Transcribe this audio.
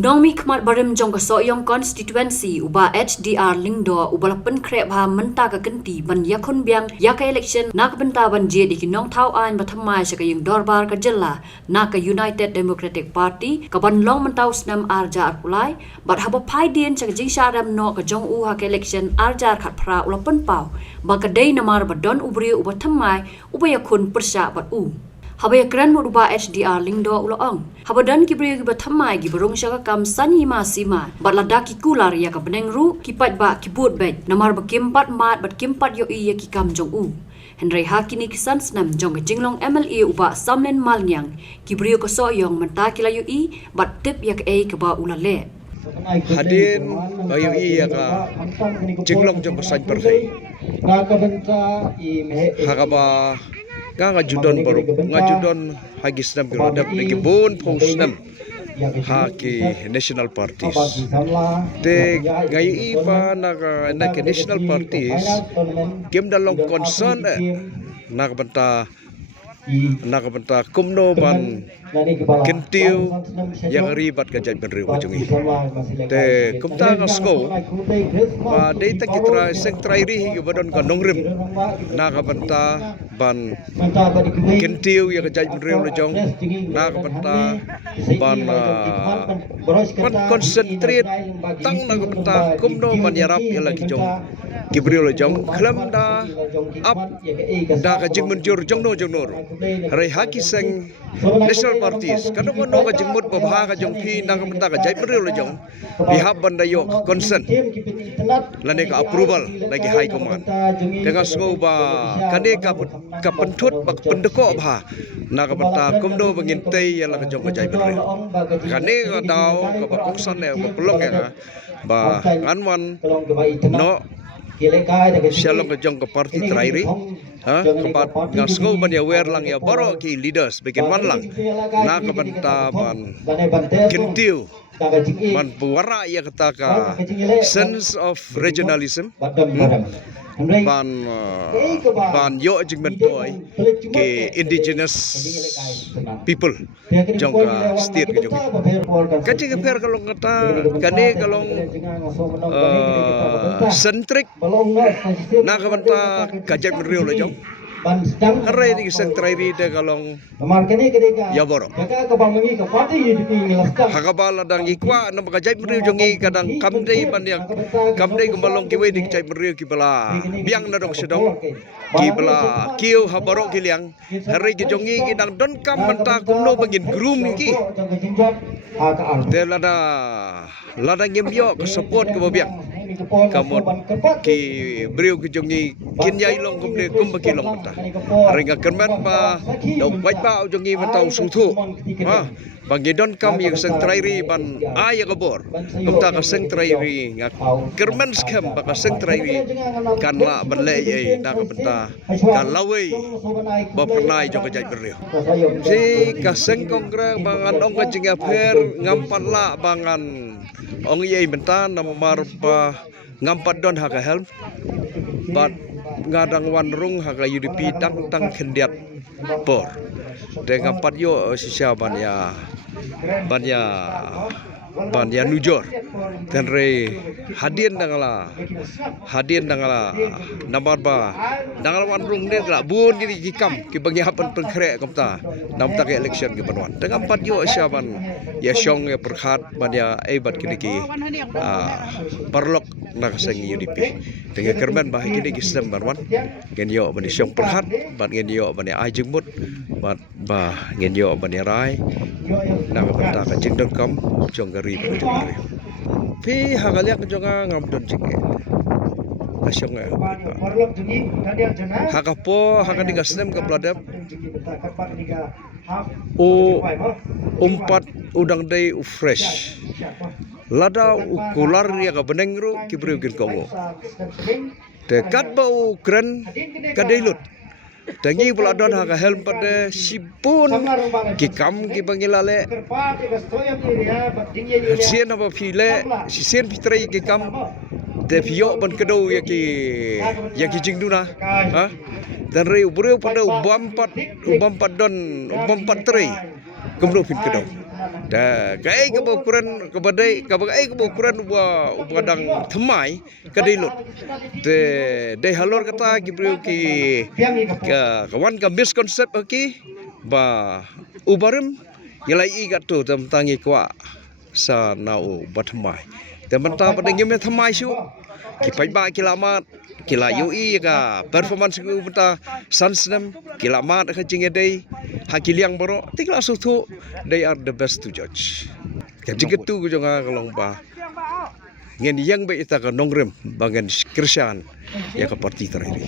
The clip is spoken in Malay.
Undang mi khmat barim jong kaso yong constituency uba HDR lingdo ubala pen krep ha menta ka kenti ban yakun biang yak election nak benta ban je di kinong thau an bathamai sa kayong dorbar ka jella na ka United Democratic Party ka ban long mentau snam arja arpulai bat haba pai dien sa jing sharam no ka jong u ha ka election arja khat phra ula pen pau ba ka dei namar badon ubri ubathamai ubayakun persya bat u Habaya kran moruba HDR lingdo uloong. Habadan kibriyo kiba thamai gibarong siya kam sani sima. Batlada ki kular ya ka beneng ru kipat ba kibut bet. Namar ba kimpat mat bat kimpat yo iya ki kam jong u. Henry Hakini kisan snam jong ka jinglong MLA uba Samlen Malnyang. Kibriyo ko so yong menta kilayo i bat tip ya ka ka ba ulale. Hadin bayu i ya ka jinglong jong ka san perhai. Hakaba nga judon baru nga judon hagis nam birodap lagi bon posnam haki national parties te gayi pa naga national parties game dalong concern naga banta kumno ban kentiu yang ribat ka jaj benri wajungi te kumta nga sko ma data kitra sektrairi yu badon ka nongrim naga banta ban kentiu yang jaj benri wajung naga banta ban concentrate tang naga banta kumno ban yarap lagi jong Gibril jong klam da up da ka jing menjur jong no Hari haki sang national parties kadang no ka jing mut babha ka jong phi nang menta ka jai Gibril jong bihab banda yo consent lane ka approval lagi high command dengan sko ba kane ka pentut bak pendeko bha na ka menta kumdo bangintei ya la ka jong ka jai Gibril kane ka daw ka ba kongsan ne ba kulong ya ba anwan no Shalom ke jong ke parti terairi, kepat ngasgo ban ya wer lang ya baro ki leaders bikin man lang, na kebanta ban kentiu, ban puara ya kata ka sense of regionalism, ban yo jing bentoy ke indigenous people jong ka state ke jong kaji ke per kalong kata kane kalong sentrik na kabanta kajak menriu lo jong Harai ni kisang trairi de kalong ya borok. Hakabala dang ikwa na makajay meriu jongi kadang kamdei banyak kamdei gembalong kiwe di kajay meriu kibala biang na dong sedong kibala kiu haborok kiliang hari kijongi kidang don kam menta kumno bagin groom ki. De lada ngembyo ke support ke babiang. Kamu ki beriu kijongi kinyai long kumne kumbaki long menta. Ringa kerman pa dau bai ba jongi mentau suthu bangidon kam yang sentrairi ban aya gabor kumta ka sentrairi ngak kerman skam ba ka sentrairi kan la banle ai da ka benta kan lawe ba pernai jong ka jai beriu si ka seng kongre bangan ong ka jinga pher ngampat la bangan ong ye benta namar pa ngampat don ha ka helm but ngadang wanrung haga UDP tang kendiat por dengan pat yo sisa banya nujor dan re hadin dangala namar ba dangal wanrung ne la bun ni kikam ki bagi hapan pengkrek komta nam tak election ki banwan dengan pat yo siaban ya syong ya perkhat banya bat kini ki parlok nak sang UDP dengan kerban bah kini ki sistem banwan gen yo bani syong perkhat ban gen yo bani ai jengmut bat bah gen yo bani rai nak benta ka jing.com jong gari jong pi hagaliak jonga ngamdon jike kasyong hakapo hakani gasnem ka pladap umpat udang day fresh lada ukular ya ka benengru kibriu gin kongo dekat bau kren kadailut Tangi peladon haka helm pada sipun kikam ki pangilale sien apa file sien fitrai kikam de pio ban kedo ya ki jingduna dan re ubure pada ubampat don ubampat trai kumro fin kedo Da kai kebukuran kebadai kebagai kebukuran ubadang themai kadilut. De halor kata gibriu ki kawan ka misconcept ki ba ubarim yalai gatu tentang ikwa sa nau bathmai. Temanta pada game themai su ki pai ba kilamat kila UI ka performance ku beta sansnem kilamat ka jingedai hakiliang boro tikla sutu they are the best to judge kajigetu ku jonga kalong ba ngen yang be ita ka nongrem bangan krisyan ya ka parti terakhir